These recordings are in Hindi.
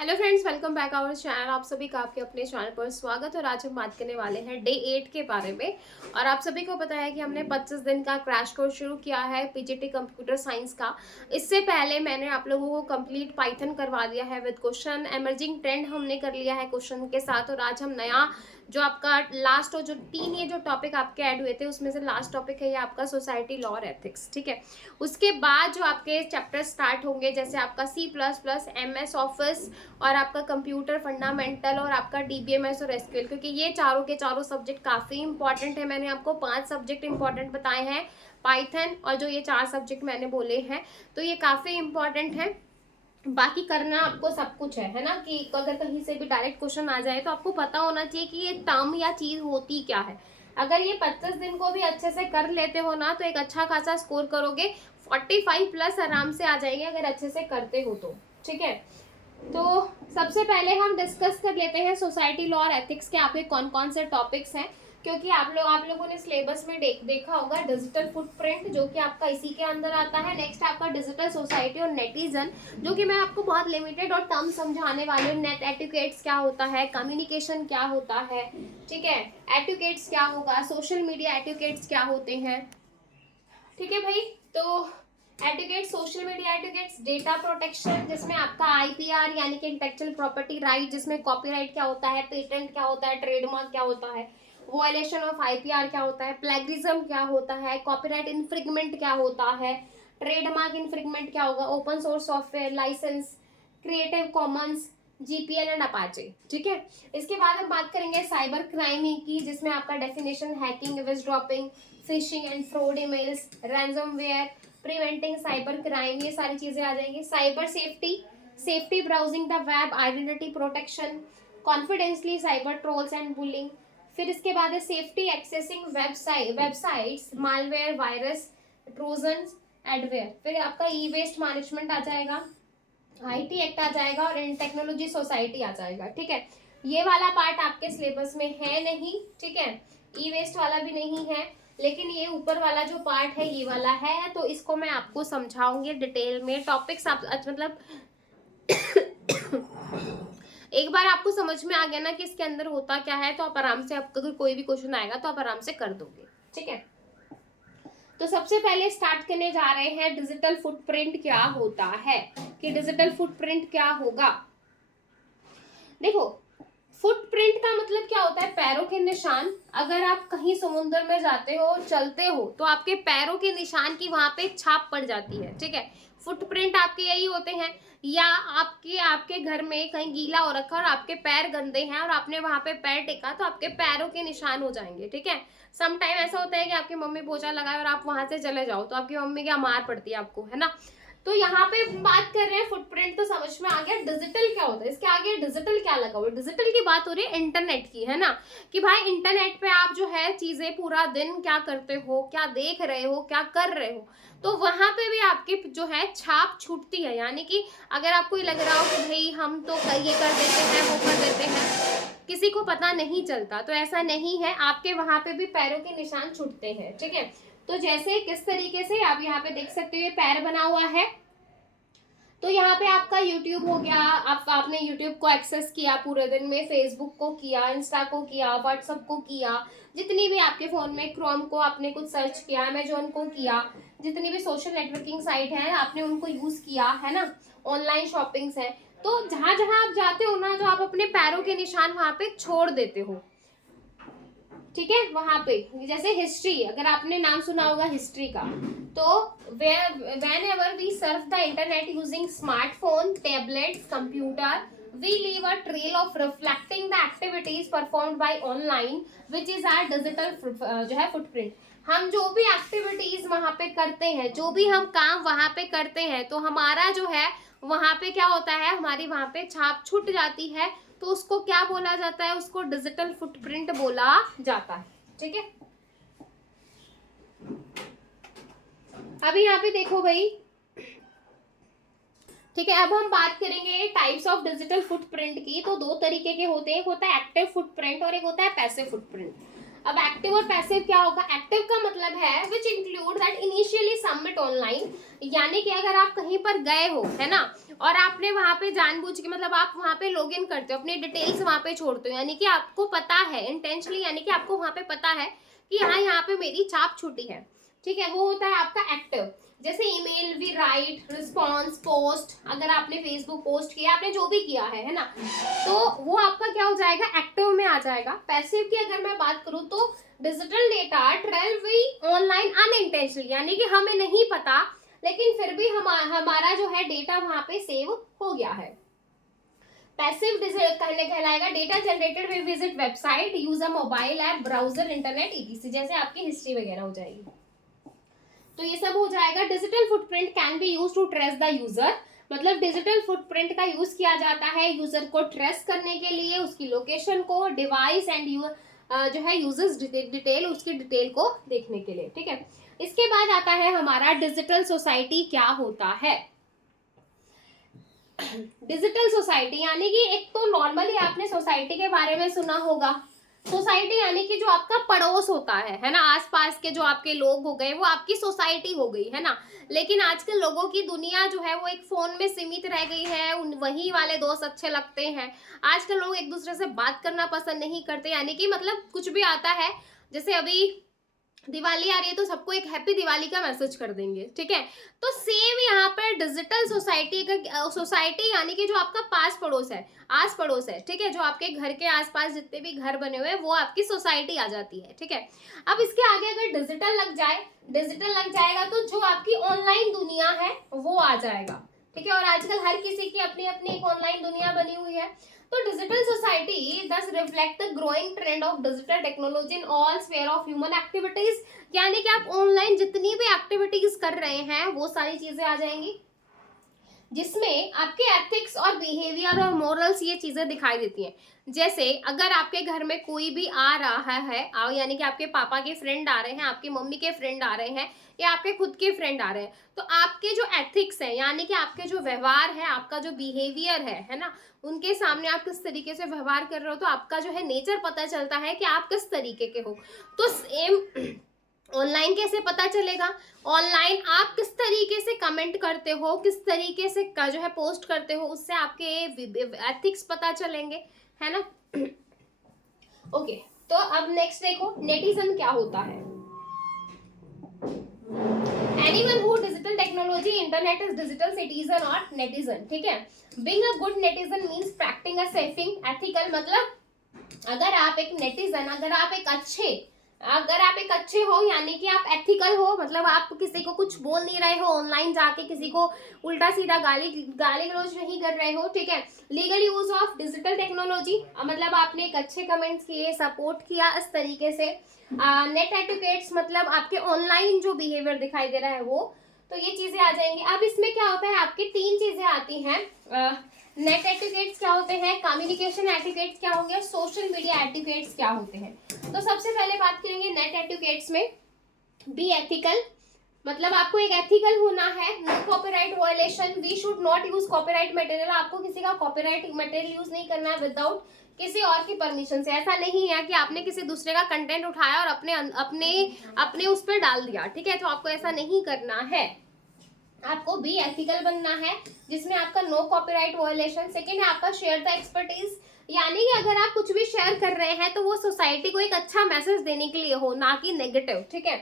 Hello friends, welcome back our channel. आप सभी का आपके अपने चैनल पर स्वागत। और आज हम बात करने वाले हैं डे 8 के बारे में। और आप सभी को पता है कि हमने 25 दिन का क्रैश कोर्स शुरू किया है पीजीटी कंप्यूटर साइंस का। इससे पहले मैंने आप लोगों को कंप्लीट पाइथन करवा दिया है विद क्वेश्चन। एमर्जिंग ट्रेंड हमने कर लिया है क्वेश्चन के साथ। और आज हम नया जो आपका लास्ट और जो तीन ये जो टॉपिक आपके ऐड हुए थे उसमें से लास्ट टॉपिक है ये आपका सोसाइटी लॉ और एथिक्स। ठीक है, उसके बाद जो आपके चैप्टर स्टार्ट होंगे जैसे आपका C++, MS ऑफिस और आपका कंप्यूटर फंडामेंटल और आपका DBMS और SQL, क्योंकि ये चारों के चारों सब्जेक्ट काफ़ी इंपॉर्टेंट है। मैंने आपको 5 सब्जेक्ट इंपॉर्टेंट बताए हैं, पाइथन और जो ये 4 सब्जेक्ट मैंने बोले हैं, तो ये काफ़ी इंपॉर्टेंट है। बाकी करना आपको सब कुछ है ना, कि अगर कहीं से भी डायरेक्ट क्वेश्चन आ जाए तो आपको पता होना चाहिए कि ये टर्म या चीज़ होती क्या है। अगर ये 25 दिन को भी अच्छे से कर लेते हो ना तो एक अच्छा खासा स्कोर करोगे, 45+ आराम से आ जाएंगे अगर अच्छे से करते हो तो। ठीक है, तो सबसे पहले हम डिस्कस कर लेते हैं सोसाइटी लॉ और एथिक्स के आपके कौन कौन से टॉपिक्स हैं। क्योंकि आप लोगों ने सिलेबस में देखा होगा डिजिटल फुटप्रिंट जो कि आपका इसी के अंदर आता है। नेक्स्ट आपका डिजिटल सोसाइटी और नेटिजन, जो कि मैं आपको बहुत लिमिटेड और टर्म समझाने वाली हूँ। नेट एटिकेट्स क्या होता है, कम्युनिकेशन क्या होता है, ठीक है, एटिकेट्स क्या होगा, सोशल मीडिया एटिकेट्स क्या होते हैं। ठीक है भाई, तो etiquette, social media etiquettes, data protection जिसमें आपका IPR यानी कि इंटेलेक्चुअल प्रॉपर्टी राइट, जिसमें कॉपीराइट क्या होता है, पेटेंट क्या होता है, ट्रेडमार्क क्या होता है, वायलेशन ऑफ IPR क्या होता है, प्लेगरिज्म क्या होता है, कॉपीराइट इन्फ्रिंगमेंट क्या होता है, ट्रेडमार्क इन्फ्रिंगमेंट क्या होगा, open source software licence, creative commons, GPL and Apache. ठीक है, इसके बाद हम बात करेंगे साइबर क्राइम की, जिसमें आपका definition hacking, eavesdropping, phishing and fraud emails, ransomware, preventing cyber crime, ये सारी चीजें आ जाएंगी। Cyber safety, safety browsing the web, identity protection, confidentially cyber trolls and bullying. फिर इसके बाद है safety accessing websites, malware, virus, trojan, adware. फिर आपका ई वेस्ट मैनेजमेंट आ जाएगा, IT एक्ट आ जाएगा और इन टेक्नोलॉजी सोसाइटी आ जाएगा। ठीक है, ये वाला पार्ट आपके सिलेबस में है नहीं। ठीक है, ई वेस्ट वाला भी नहीं है, लेकिन ये ऊपर वाला जो पार्ट है ये वाला है, तो इसको मैं आपको समझाऊंगी डिटेल में। टॉपिक्स आप मतलब एक बार आपको समझ में आ गया ना कि इसके अंदर होता क्या है, तो आप आराम से, आपका अगर कोई भी क्वेश्चन आएगा तो आप आराम से कर दोगे। ठीक है, तो सबसे पहले स्टार्ट करने जा रहे हैं डिजिटल फुटप्रिंट क्या होता है, कि डिजिटल फुटप्रिंट क्या होगा। देखो, फुटप्रिंट का मतलब क्या होता है, पैरों के निशान। अगर आप कहीं समुद्र में जाते हो, चलते हो, तो आपके पैरों के निशान की वहां पे छाप पड़ जाती है। ठीक है, फुटप्रिंट आपके यही होते हैं। या आपके आपके घर में कहीं गीला हो रखा और आपके पैर गंदे हैं और आपने वहां पे पैर टेका तो आपके पैरों के निशान हो जाएंगे। ठीक है, सम टाइम ऐसा होता है कि आपकी मम्मी पोछा लगाए और आप वहां से चले जाओ तो आपकी मम्मी क्या मार पड़ती है आपको, है ना। तो यहाँ पे बात कर रहे हैं फुटप्रिंट, तो समझ में आ गया डिजिटल क्या होता है। इसके आगे डिजिटल क्या लगा हुआ है, डिजिटल की बात हो रही है इंटरनेट की, है ना। कि भाई इंटरनेट पे आप जो है चीजें पूरा दिन क्या करते हो, क्या देख रहे हो, क्या कर रहे हो, तो वहां पे भी आपकी जो है छाप छूटती है। यानी कि अगर आपको ये लग रहा हो कि भाई हम तो ये कर देते हैं, वो कर देते हैं, किसी को पता नहीं चलता, तो ऐसा नहीं है, आपके वहां पे भी पैरों के निशान छूटते हैं। ठीक है, तो जैसे किस तरीके से आप यहाँ पे देख सकते हो, ये पैर बना हुआ है, तो यहाँ पे आपका YouTube हो गया, आपने YouTube को एक्सेस किया पूरे दिन में, Facebook को किया, इंस्टा को किया, व्हाट्सअप को किया, जितनी भी आपके फोन में, क्रोम को आपने कुछ सर्च किया, अमेजोन को किया, जितनी भी सोशल नेटवर्किंग साइट है आपने उनको यूज किया, है ना, ऑनलाइन शॉपिंग्स है। तो जहां जहां आप जाते हो ना, तो आप अपने पैरों के निशान वहां पे छोड़ देते हो। ठीक है, वहां पे जैसे हिस्ट्री, अगर आपने नाम सुना होगा हिस्ट्री का, तो whenever we surf the internet using smartphone, tablets, computer, we leave a trail of reflecting the activities performed by online which is our digital जो है footprint। हम जो भी एक्टिविटीज वहां पे करते हैं, जो भी हम काम वहां पे करते हैं, तो हमारा जो है वहां पे क्या होता है, हमारी वहां पे छाप छूट जाती है। तो उसको क्या बोला जाता है, उसको डिजिटल फुटप्रिंट बोला जाता है। ठीक है, अभी यहाँ पे देखो भाई। ठीक है, अब हम बात करेंगे टाइप्स ऑफ डिजिटल फुटप्रिंट की। तो दो तरीके के होते हैं, एक होता है एक्टिव फुटप्रिंट और एक होता है पैसिव फुटप्रिंट। अब एक्टिव और पैसिव क्या होगा? एक्टिव का मतलब है which include that initially submit online, यानी कि अगर आप कहीं पर गए हो, है ना, और आपने वहां पे जानबूझ के, मतलब आप वहां पे लॉग इन करते हो, अपनी डिटेल्स वहां पे छोड़ते हो, यानी कि आपको पता है इंटेंशनली, यानी कि आपको वहां पे पता है कि हाँ यहाँ पे मेरी छाप छूटी है, ठीक है, वो होता है आपका एक्टिव। जैसे email, we write, response, post, अगर आपने फेसबुक पोस्ट किया, आपने जो भी किया है ना, तो वो आपका क्या हो जाएगा? एक्टिव में आ जाएगा। पैसिव की अगर मैं बात करूं तो digital data travel we online unintentionally, यानी कि हमें नहीं पता लेकिन फिर भी हमारा जो है डेटा वहां पे सेव हो गया है। पैसिव कहलाएगा data generated we visit website, use a mobile app, browser, internet ETC, जैसे आपकी हिस्ट्री वगैरह हो जाएगी, तो ये सब हो जाएगा। Digital footprint can be use to trace the user, मतलब डिजिटल फुटप्रिंट का यूज किया जाता है यूजर को ट्रेस करने के लिए, उसकी लोकेशन को, डिवाइस एंड जो है यूजर्स डिटेल, उसकी डिटेल को देखने के लिए, ठीक है। इसके बाद आता है हमारा डिजिटल सोसाइटी क्या होता है। डिजिटल सोसाइटी यानी कि एक तो नॉर्मली आपने सोसाइटी के बारे में सुना होगा, सोसाइटी यानी कि जो आपका पड़ोस होता है ना, आसपास के जो आपके लोग हो गए वो आपकी सोसाइटी हो गई, है ना। लेकिन आजकल लोगों की दुनिया जो है वो एक फोन में सीमित रह गई है, उन वही वाले दोस्त अच्छे लगते हैं। आजकल लोग एक दूसरे से बात करना पसंद नहीं करते, यानी कि मतलब कुछ भी आता है, जैसे अभी दिवाली आ रही है तो सबको एक हैप्पी दिवाली का मैसेज कर देंगे, ठीक है। तो सेम यहाँ पर डिजिटल सोसाइटी का, सोसाइटी यानी कि जो आपका पास पड़ोस है, आस पड़ोस है, ठीक है, जो आपके घर के आसपास जितने भी घर बने हुए हैं वो आपकी सोसाइटी आ जाती है, ठीक है। अब इसके आगे अगर डिजिटल लग जाए, डिजिटल लग जाएगा तो जो आपकी ऑनलाइन दुनिया है वो आ जाएगा, ठीक है। और आजकल हर किसी की अपनी अपनी एक ऑनलाइन दुनिया बनी हुई है। तो डिजिटल सोसाइटी दस reflect the growing trend of digital technology in all sphere of human activities, यानी कि आप ऑनलाइन जितनी भी एक्टिविटीज कर रहे हैं वो सारी चीजें आ जाएंगी, जिसमें आपके एथिक्स और बिहेवियर और मोरल्स ये चीजें दिखाई देती हैं। जैसे अगर आपके घर में कोई भी आ रहा है, यानी कि आपके पापा के फ्रेंड आ रहे हैं, आपकी मम्मी के फ्रेंड आ रहे हैं, या आपके खुद के फ्रेंड आ रहे हैं, तो आपके जो एथिक्स है, यानी कि आपके जो व्यवहार है, आपका जो बिहेवियर है ना, उनके सामने आप किस तरीके से व्यवहार कर रहे हो, तो आपका जो है नेचर पता चलता है कि आप किस तरीके के हो। तो सेम ऑनलाइन कैसे पता चलेगा? ऑनलाइन आप किस तरीके से कमेंट करते हो, किस तरीके से जो है पोस्ट करते हो, उससे आपके एथिक्स पता चलेंगे, है ना। ओके, तो अब नेक्स्ट देखो नेटिजन क्या होता है। Anyone who digital technology internet is digital citizen or netizen, ठीक है। Being a good netizen means practicing a safe ethical, मतलब अगर आप एक नेटिजन, अगर आप एक अच्छे हो, यानी कि आप एथिकल हो, मतलब आप किसी को कुछ बोल नहीं रहे हो ऑनलाइन जाके, किसी को उल्टा सीधा गाली गलौज नहीं कर रहे हो, ठीक है। Legal use of digital technology, मतलब आपने एक अच्छे कमेंट्स किए, सपोर्ट किया इस तरीके से। नेट एटिकेट्स, मतलब आपके ऑनलाइन जो बिहेवियर दिखाई दे रहा है वो, तो ये चीजें आ जाएंगी। अब इसमें क्या होता है, आपकी तीन चीजें आती हैं। नेट एटिकेट्स क्या होते हैं, कम्युनिकेशन एटिकेट्स क्या होंगे, सोशल मीडिया एटिकेट्स क्या होते हैं। तो सबसे पहले बात करेंगे नेट एटिकेट्स में। बी एथिकल, मतलब आपको एक एथिकल होना है। No copyright violation, we should not use copyright material, आपको किसी का कॉपीराइट मटेरियल यूज नहीं करना है विदाउट किसी और की परमिशन से। ऐसा नहीं है कि आपने किसी दूसरे का कंटेंट उठाया और अपने उस पर डाल दिया, ठीक है, तो आपको ऐसा नहीं करना है। आपको बी एथिकल बनना है, जिसमें आपका नो कॉपीराइट वायलेशन। सेकेंड है आपका शेयर द एक्सपर्टीज, यानी कि अगर आप कुछ भी शेयर कर रहे हैं तो वो सोसाइटी को एक अच्छा मैसेज देने के लिए हो, ना कि नेगेटिव, ठीक है।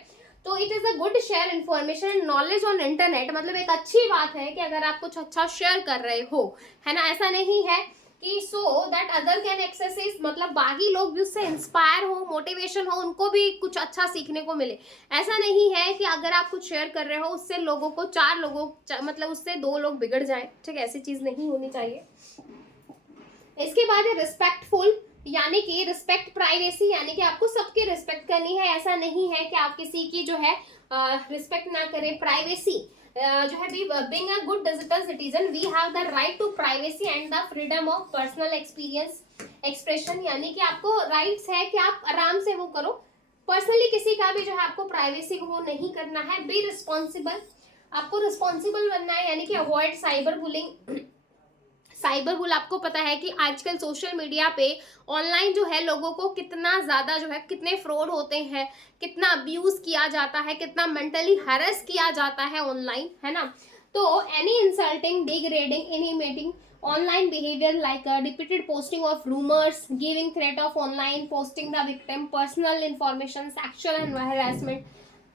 तो it is a good share information and knowledge on internet, मतलब एक अच्छी बात है कि अगर आप कुछ अच्छा शेयर कर रहे हो, है ना। ऐसा नहीं है कि so that other can access it, मतलब बाकी लोग भी उससे इंस्पायर हो, मोटिवेशन हो, उनको भी कुछ अच्छा सीखने को मिले। ऐसा नहीं है कि अगर आप कुछ शेयर कर रहे हो उससे लोगों को मतलब उससे 2 लोग बिगड़ जाए, ठीक है, ऐसी चीज नहीं होनी चाहिए। इसके बाद है रिस्पेक्टफुल, यानी कि रिस्पेक्ट प्राइवेसी, यानी कि आपको सबकी रिस्पेक्ट करनी है। ऐसा नहीं है कि आप किसी की जो है रिस्पेक्ट ना करें। प्राइवेसी जो है, being a good digital citizen we have the right to privacy and the freedom of personal expression, यानी कि आपको राइट्स है कि आप आराम से वो करो, पर्सनली किसी का भी जो है आपको प्राइवेसी को वो नहीं करना है। बी रिस्पॉन्सिबल, आपको रिस्पॉन्सिबल बनना है, यानी कि avoid cyber bullying, cyber bull आपको पता है कि आजकल सोशल मीडिया पे ऑनलाइन जो है लोगों को कितना ज़्यादा जो है कितने फ्रॉड होते हैं, कितना अब्यूज़ किया जाता है, कितना मेंटली हैरेस किया जाता है ऑनलाइन, है ना। तो any insulting, degrading, intimidating online behavior like repeated posting of rumors, giving threat of online posting the victim personal information, sexual and harassment,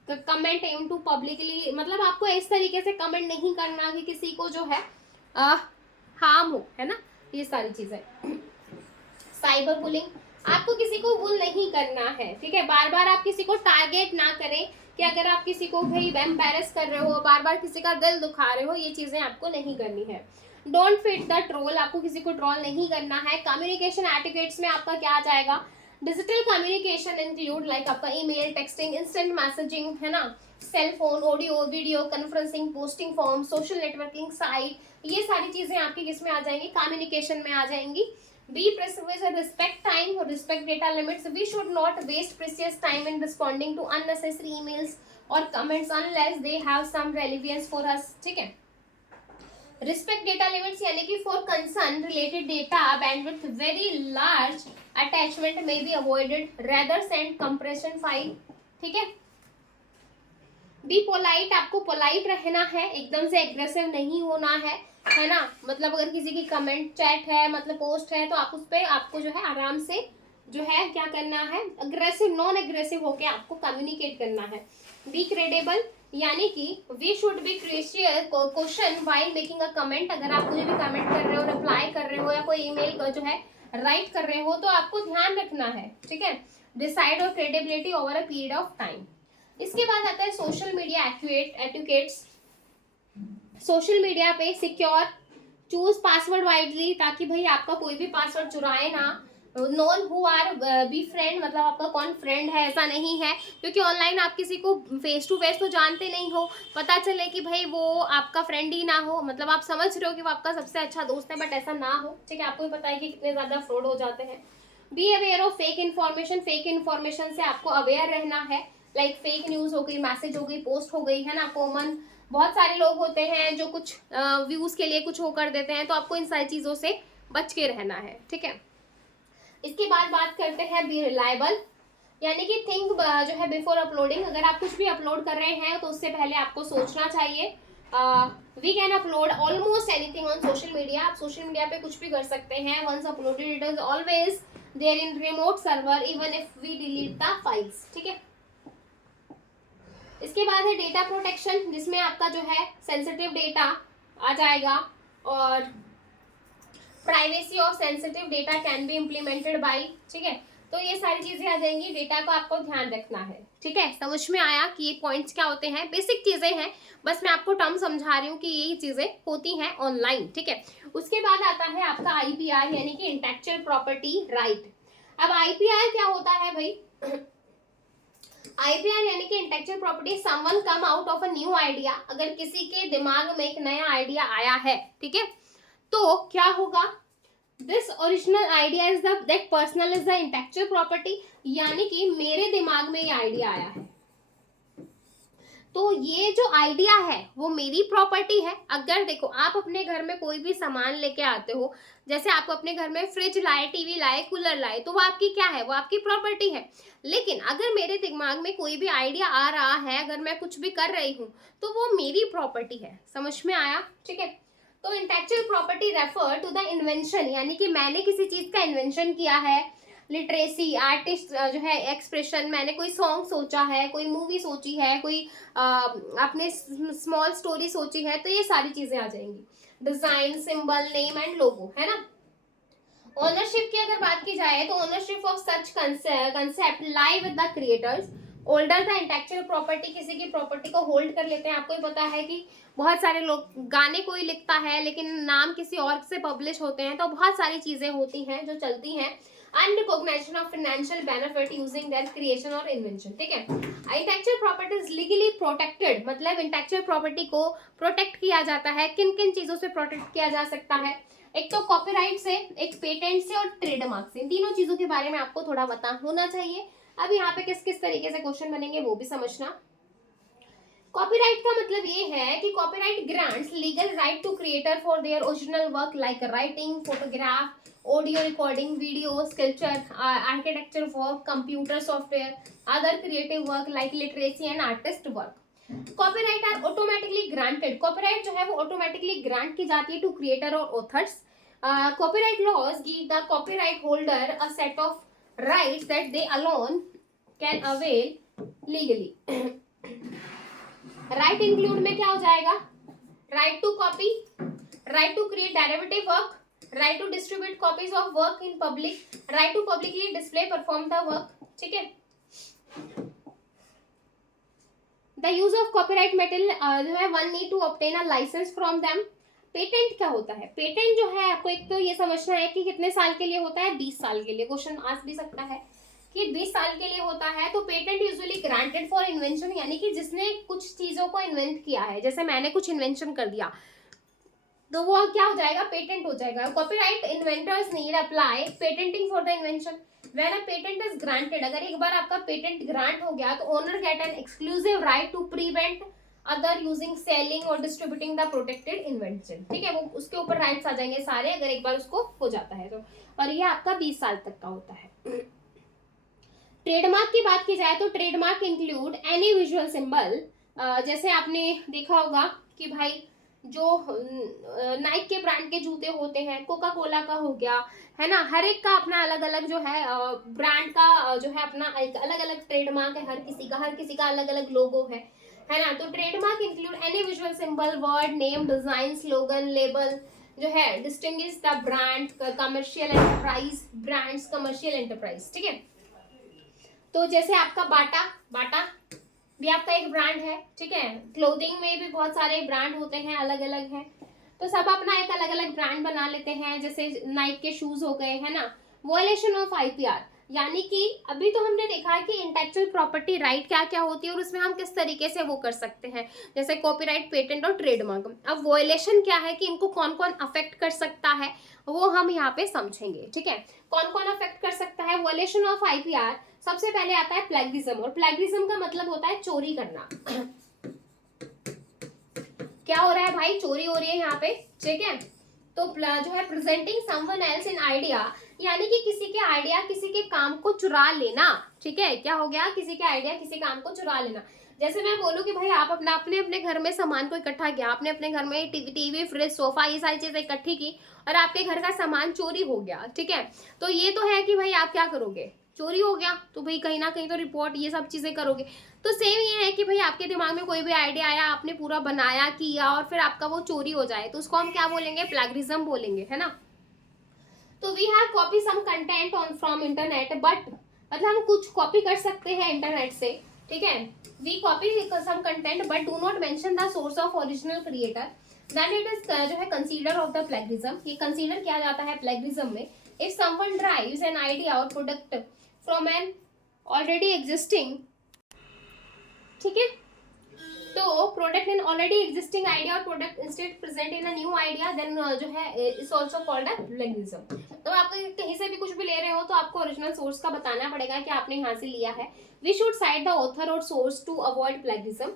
comment aim to publicly, मतलब आपको इस तरीके से कमेंट नहीं करना कि किसी को जो है हार्म हो, है ना, ये सारी चीजें। साइबर बुलिंग, आपको किसी को बुल नहीं करना है, ठीक है। बार बार आप किसी को टारगेट ना करें कि अगर आप किसी को भाई एम्बैरेस कर रहे हो, बार बार किसी का दिल दुखा रहे हो, ये चीजें आपको नहीं करनी है। डोंट फिट द ट्रोल, आपको किसी को ट्रोल नहीं करना है। कम्युनिकेशन एटिकेट्स में आपका क्या आ जाएगा, डिजिटल कम्युनिकेशन इंक्लूड लाइक आपका ईमेल, टेक्सटिंग, इंस्टेंट मैसेजिंग, है ना, cell phone, audio, video conferencing, posting form, social networking site, ये सारी चीजें आपकी किस में आ जाएंगी, कम्युनिकेशन में आ जाएंगी। Be precise and respect time or respect data limits. We should not waste precious time in responding to unnecessary emails or comments unless they have some relevance for us, ठीक है। Respect data limits यानी कि for concern related data bandwidth very large attachment may be avoided, rather send compression file, ठीक है। बी पोलाइट, आपको पोलाइट रहना है, एकदम से एग्रेसिव नहीं होना है ना। मतलब अगर किसी की कमेंट चैट है, मतलब पोस्ट है, तो आप उस पर आपको जो है आराम से जो है क्या करना है, अग्रेसिव नॉन एग्रेसिव होके आपको कम्युनिकेट करना है। बी क्रेडिबल यानी कि we should be question while making a comment, अगर आप कोई भी कमेंट कर रहे हो, रिप्लाई कर रहे हो या कोई ईमेल जो है राइट कर रहे हो, तो आपको ध्यान रखना है, ठीक है। डिसाइड और credibility over a period of time. इसके बाद आता है social media etiquettes. Social media पे सिक्योर, चूज पासवर्ड वाइडली, ताकि भाई आपका कोई भी पासवर्ड चुराए ना। Known who R be friend, मतलब आपका कौन फ्रेंड है ऐसा नहीं है, क्योंकि ऑनलाइन आप किसी को फेस टू फेस तो जानते नहीं हो, पता चले कि भाई वो आपका फ्रेंड ही ना हो, मतलब आप समझ रहे हो कि वो आपका सबसे अच्छा दोस्त है, बट ऐसा ना हो, ठीक है। आपको भी पता है कि कितने ज्यादा फ्रॉड हो जाते हैं। Be aware of fake information, fake information से आपको अवेयर रहना है, लाइक फेक न्यूज हो गई, मैसेज हो गई, पोस्ट हो गई, है ना। कॉमन बहुत सारे लोग होते हैं जो कुछ व्यूज के लिए कुछ हो कर देते हैं, तो आपको इन सारी चीजों से बच के रहना है, ठीक है। इसके बाद बात करते हैं बी रिलायबल, यानी कि थिंक जो है बिफोर अपलोडिंग, अगर आप कुछ भी अपलोड कर रहे हैं तो उससे पहले आपको सोचना चाहिए। We can upload almost anything on social media, आप सोशल मीडिया पे कुछ भी कर सकते हैं। Once uploaded it is always there in remote server even if we delete the files, ठीक है। इसके बाद है डेटा प्रोटेक्शन, जिसमें आपका जो है सेंसिटिव डेटा आ जाएगा, और privacy of sensitive data can be implemented by, ठीक है। तो ये सारी चीजें आ जाएंगी, डेटा को आपको ध्यान रखना है, ठीक है। समझ में आया कि ये पॉइंट्स क्या होते हैं, बेसिक चीजें हैं, बस मैं आपको टर्म समझा रही हूँ कि यही चीजें होती हैं ऑनलाइन, ठीक है। उसके बाद आता है आपका आईपीआर, यानी कि इंटेलेक्चुअल प्रॉपर्टी राइट। अब आईपीआर क्या होता है भाई, आईपीआर यानी कि intellectual property, someone come out of a new idea, अगर किसी के दिमाग में एक नया आइडिया आया है, ठीक है, तो क्या होगा, this original idea is that personal is the intellectual property, यानी कि मेरे दिमाग में ये आइडिया आया है, तो ये जो आइडिया है वो मेरी प्रॉपर्टी है। अगर देखो आप अपने घर में कोई भी सामान लेके आते हो, जैसे आप अपने घर में फ्रिज लाए, टीवी लाए, कूलर लाए, तो वो आपकी क्या है, वो आपकी प्रॉपर्टी है। लेकिन अगर मेरे दिमाग में कोई भी आइडिया आ रहा है, अगर मैं कुछ भी कर रही हूँ, तो वो मेरी प्रॉपर्टी है। समझ में आया, ठीक है। तो intellectual property refer to the invention, यानी कि मैंने किसी चीज का इन्वेंशन किया है। लिटरेसी, आर्टिस्ट जो है एक्सप्रेशन, मैंने कोई सॉन्ग सोचा है, कोई मूवी सोची है, कोई अपने स्मॉल स्टोरी सोची है, तो ये सारी चीजें आ जाएंगी। Design, symbol, name and logo, है ना। ओनरशिप की अगर बात की जाए तो ownership of such concept lie with the creators. Holder the intellectual property, किसी की प्रॉपर्टी को होल्ड कर लेते हैं। आपको ही पता है कि बहुत सारे लोग, गाने कोई लिखता है लेकिन नाम किसी और से पब्लिश होते हैं, तो बहुत सारी चीजें होती हैं जो चलती हैं। And recognition of financial benefit using their creation और इन्वेंशन, ठीक है। Intellectual property is legally protected, मतलब इंटेलेक्चुअल प्रॉपर्टी को प्रोटेक्ट किया जाता है। किन किन चीजों से प्रोटेक्ट किया जा सकता है, एक तो कॉपीराइट से, एक पेटेंट से और ट्रेडमार्क से। इन तीनों चीजों के बारे में आपको थोड़ा पता होना चाहिए। अब यहाँ पे किस किस तरीके से क्वेश्चन बनेंगे वो भी समझना। कॉपीराइट का मतलब ये है कि copyright grants legal right to creator for their original work like writing, photograph, audio recording, video, sculpture, architecture work, computer software, other creative work like literacy and artist work. Copyright are automatically granted, copyright जो है वो ऑटोमेटिकली ग्रांट की जाती है टू क्रिएटर और authors. Copyright laws give the copyright holder a set of rights that they alone can avail legally. Right include में क्या हो जाएगा? Right to copy, right to create derivative work, right to distribute copies of work in public, right to publicly display perform the work. ठीक है, the use of copyright material जो है one need to obtain a licence from them. Patent क्या होता है? पेटेंट जो है आपको एक तो ये समझना है कि कितने साल के लिए होता है, 20 साल के लिए। क्वेश्चन आ भी सकता है कि 20 साल के लिए होता है। तो patent usually granted for invention, यानी कि जिसने कुछ चीजों को इन्वेंट किया है, जैसे मैंने कुछ इन्वेंशन कर दिया तो वो क्या हो जाएगा? पेटेंट हो जाएगा। Copyright inventors need apply patenting for the invention when a patent is granted. अगर एक बार आपका पेटेंट ग्रांट हो गया तो owner get an exclusive right to prevent other using, selling और डिस्ट्रीब्यूटिंग द प्रोटेक्टेड इन्वेंशन। ठीक है, वो उसके ऊपर राइट्स आ जाएंगे सारे अगर एक बार उसको हो जाता है तो। और ये आपका 20 साल तक का होता है। ट्रेडमार्क की बात की जाए तो trademark include any visual symbol. जैसे आपने देखा होगा कि भाई जो नाइक के ब्रांड के जूते होते हैं, कोका कोला का हो गया, है ना, हर एक का अपना अलग अलग जो है ब्रांड का जो है अपना एक अलग अलग ट्रेडमार्क है। हर किसी का अलग अलग लोगो है ना। तो trademark include any visual symbol, word, name, design, slogan, label जो है distinguish the brand, commercial enterprise, brands commercial enterprise. ठीक है, तो जैसे आपका बाटा भी आपका एक ब्रांड है। ठीक है, क्लोथिंग में भी बहुत सारे ब्रांड होते हैं, अलग अलग हैं, तो सब अपना एक अलग अलग ब्रांड बना लेते हैं। जैसे नाइक के शूज हो गए, है ना। वॉयलेशन ऑफ आईपीआर, यानी कि अभी तो हमने देखा है कि इंटेलेक्चुअल प्रॉपर्टी राइट क्या क्या होती है और उसमें हम किस तरीके से वो कर सकते हैं, जैसे कॉपीराइट, पेटेंट और ट्रेडमार्क। अब वॉयलेशन क्या है कि इनको कौन कौन अफेक्ट कर सकता है वो हम यहाँ पे समझेंगे। ठीक है, कौन कौन अफेक्ट कर सकता है वॉयलेशन ऑफ आईपीआर। सबसे पहले आता है प्लेगरिज्म, और प्लेगरिज्म का मतलब होता है चोरी करना। क्या हो रहा है भाई? चोरी हो रही है यहाँ पे। ठीक है, तो जो है presenting someone else in idea, यानी कि किसी के आइडिया, किसी के काम को चुरा लेना। ठीक है, क्या हो गया? किसी के आइडिया, किसी काम को चुरा लेना। जैसे मैं बोलूं कि भाई आप अपने घर में सामान को इकट्ठा किया, आपने अपने घर में टीवी, फ्रिज, सोफा, ये सारी चीजें इकट्ठी की और आपके घर का सामान चोरी हो गया। ठीक है, तो ये तो है कि भाई आप क्या करोगे? चोरी हो गया तो भाई कहीं ना कहीं तो रिपोर्ट, ये सब चीजें करोगे। तो सेम ये है कि भाई आपके दिमाग में कोई भी आइडिया आया, आपने पूरा बनाया, किया और फिर आपका वो चोरी हो जाए तो उसको हम क्या बोलेंगे? प्लेगरिज्म बोलेंगे, है ना। तो we have copy some content on from internet, but मतलब हम कुछ कॉपी कर सकते हैं इंटरनेट से। ठीक है, we copy some content but do not mention the source of original creator, that it is जो है कंसीडर ऑफ द प्लेगरिज्म। ये कंसीडर किया जाता है प्लेगरिज्म में। If someone drives an idea और product from an already existing, ठीक है, तो product in already existing idea और product instead present in a new idea, then जो है is also called a plagiarism. तो आप कहीं से भी कुछ भी ले रहे हो तो आपको ओरिजिनल सोर्स का बताना पड़ेगा कि आपने यहाँ से लिया है। We should cite the author और सोर्स टू अवॉइड प्लेगरिज्म।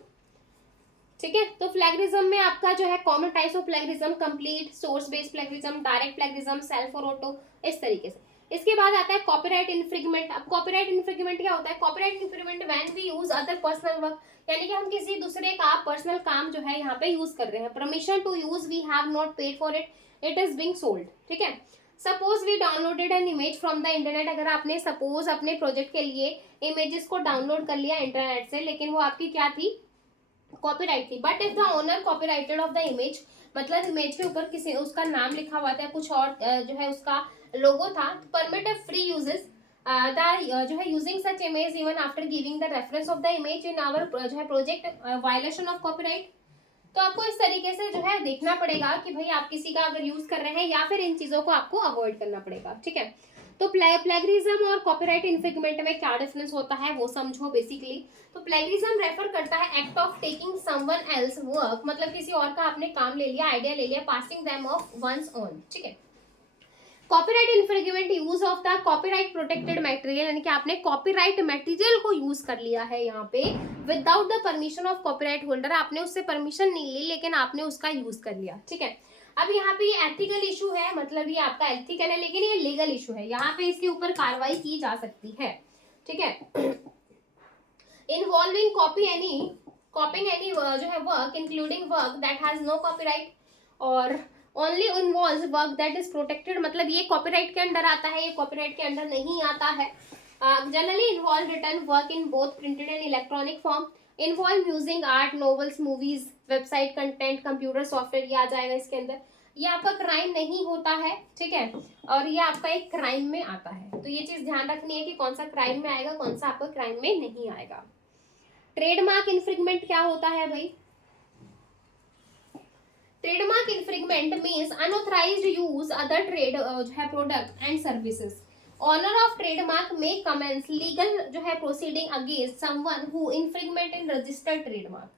ठीक है, तो प्लेगरिज्म में आपका जो है common types of plagiarism, complete, source based plagiarism, direct plagiarism, self और ऑटो, इस तरीके से। इसके बाद आता है कॉपीराइट इन्फ्रिंगमेंट। अब कॉपीराइट इन्फ्रिंगमेंट क्या होता है? Copyright infringement when we use other personal work, यानी कि हम किसी दूसरे का पर्सनल काम जो है यहाँ पे यूज कर रहे हैं। Permission to use we have not paid for it, it is being sold. ठीक है, suppose we downloaded an image from the internet. अगर आपने सपोज अपने प्रोजेक्ट के लिए इमेजेस को डाउनलोड कर लिया इंटरनेट से, लेकिन वो आपकी क्या थी? कॉपीराइट थी। But if the owner copyrighted of the image, मतलब इमेज के ऊपर किसी उसका नाम लिखा हुआ था, कुछ और जो है उसका लोगो था, परमिट फ्री यूजेस जो है using such image even after giving the reference of the image in our जो है प्रोजेक्ट, वायलेशन ऑफ कॉपीराइट। तो आपको इस तरीके से जो है देखना पड़ेगा कि भाई आप किसी का अगर यूज कर रहे हैं या फिर इन चीजों को आपको अवॉइड करना पड़ेगा। ठीक है, तो प्लेगरिज्म और कॉपीराइट इन्फ्रिंगमेंट में क्या डिफरेंस होता है वो समझो बेसिकली। तो प्लेगरिज्म रेफर करता है act of taking someone else work, मतलब किसी और का आपने काम ले लिया, आइडिया ले लिया, passing them off one's own. ठीक है, copyright infringement use of the copyright protected material, यानी कि आपने कॉपीराइट मटेरियल को यूज कर लिया है यहाँ पे without the permission of copyright holder, आपने उससे परमिशन नहीं ली लेकिन आपने उसका यूज कर लिया, ठीक है। अब यहाँ पे ये एथिकल इशू है, मतलब ये आपका एथिकल है लेकिन ये लीगल इशू है, यहाँ पे इसके ऊपर कार्रवाई की जा सकती है, ठीक है। इन्वॉल्विंग कॉपिंग एनी जो है work including work that has no copyright और only involves work that is protected, मतलब ये कॉपीराइट के अंडर आता है, ये कॉपीराइट के अंडर नहीं आता है। Generally involve written work in both printed and electronic form, involve music art novels movies website content computer software, ये आ जाएगा इसके अंदर। ये आपका क्राइम नहीं होता है, ठीक है, और ये आपका एक क्राइम में आता है, तो ये चीज ध्यान रखनी है कि कौन सा क्राइम में आएगा, कौन सा आपका क्राइम में नहीं आएगा। ट्रेडमार्क इन्फ्रिंजमेंट क्या होता है भाई? Trademark infringement means unauthorised use other trade जो है product and services. Owner of trademark में कमेंस लीगल जो है proceeding against someone who infringement in registered trademark,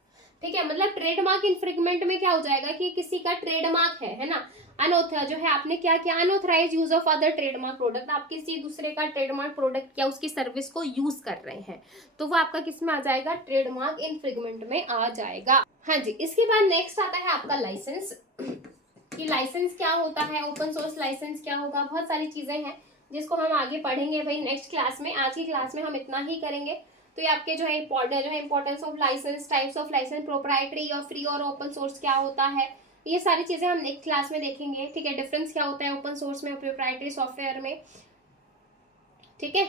ठीक है। मतलब ट्रेडमार्क इन्फ्रिंजमेंट में क्या हो जाएगा कि किसी का ट्रेडमार्क है ना, अनऑथर जो है आपने क्या किया, unauthorise use of other trademark product, आप किसी दूसरे का ट्रेडमार्क प्रोडक्ट या उसकी सर्विस को यूज कर रहे हैं, तो वो आपका किस में आ जाएगा, ट्रेडमार्क इन्फ्रिंजमेंट में आ जाएगा। हाँ जी, इसके बाद नेक्स्ट आता है आपका लाइसेंस, कि लाइसेंस क्या होता है, ओपन सोर्स लाइसेंस क्या होगा, बहुत सारी चीजें हैं जिसको हम आगे पढ़ेंगे भाई नेक्स्ट क्लास में। आज की क्लास में हम इतना ही करेंगे, तो ये आपके जो है importance of licence, types of licence, proprietary और फ्री और ओपन सोर्स क्या होता है, ये सारी चीजें हम नेक्स्ट क्लास में देखेंगे, ठीक है। डिफरेंस क्या होता है ओपन सोर्स में और प्रोप्राइटरी सॉफ्टवेयर में, ठीक है।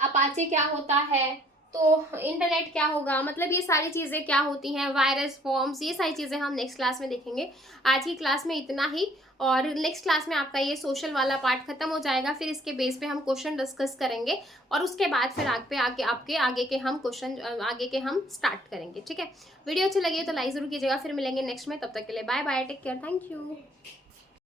अपाचे क्या होता है, तो इंटरनेट क्या होगा, मतलब ये सारी चीज़ें क्या होती हैं, वायरस फॉर्म्स, ये सारी चीज़ें हम नेक्स्ट क्लास में देखेंगे। आज की क्लास में इतना ही, और नेक्स्ट क्लास में आपका ये सोशल वाला पार्ट खत्म हो जाएगा, फिर इसके बेस पे हम क्वेश्चन डिस्कस करेंगे और उसके बाद फिर आगे के हम क्वेश्चन आगे के हम स्टार्ट करेंगे, ठीक है। वीडियो अच्छी लगी तो लाइक जरूर कीजिएगा, फिर मिलेंगे नेक्स्ट में, तब तक के लिए bye bye, take care, thank you.